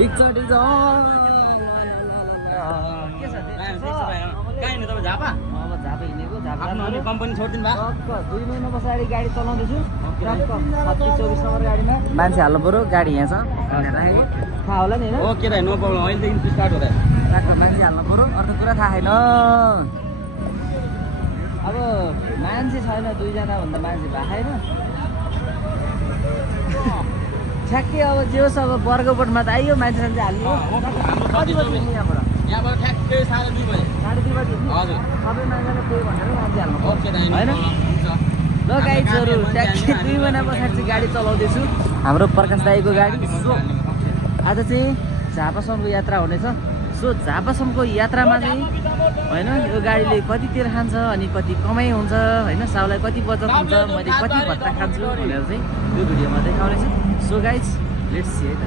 ठिक छ के छ कहीँ नि तपाईँ झापा अब झापा हिँडेको झापा आफ्नो अनि कम्पनी छोडिदिनु भयो 2 महिना पछाडि गाडी चलाउँदैछु 36-24 नम्बर गाडीमा मान्छे हाल्नु पर्यो गाडी यहाँ छ राखेको थाहा होला नि होइन ओके दाइ नो प्रब्लम अहिलेदेखि स्टार्ट हो दाइ ट्र्याक्टर मान्छे हाल्नु पर्यो अर्को कुरा थाहा छैन अब मान्छे छैन 2 जना भन्दा मान्छे भएको छैन ठ्याक्कै अब जे होस् अब वर्गपोटमा त आइयो मान्छे हाल्नु कति बजी हिँड्ने यहाँबाट यहाँबाट ठ्याक्कै 2:30 बजे 2:30 बजी हजुर सबै मान्छेले त्यही भनेर मान्छे हाल्नु ओके दाइ होइन ल गाइजहरू ट्याक्सी 2 महिना पछाडि चाहिँ गाडी चलाउँदैछु हाम्रो प्रकाश दाईको गाडी सो आज चाहिँ झापासम्मको यात्रा हुनेछ सो झापासम्मको यात्रामा चाहिँ होइन यो गाडीले कति तेल खान्छ अनि कति कमाइ हुन्छ होइन साउलाई कति बचत हुन्छ मैले कति भत्ता खान्छु भनेर चाहिँ यो भिडियोमा देखाउनेछु सो गाइज लेट्स सी है त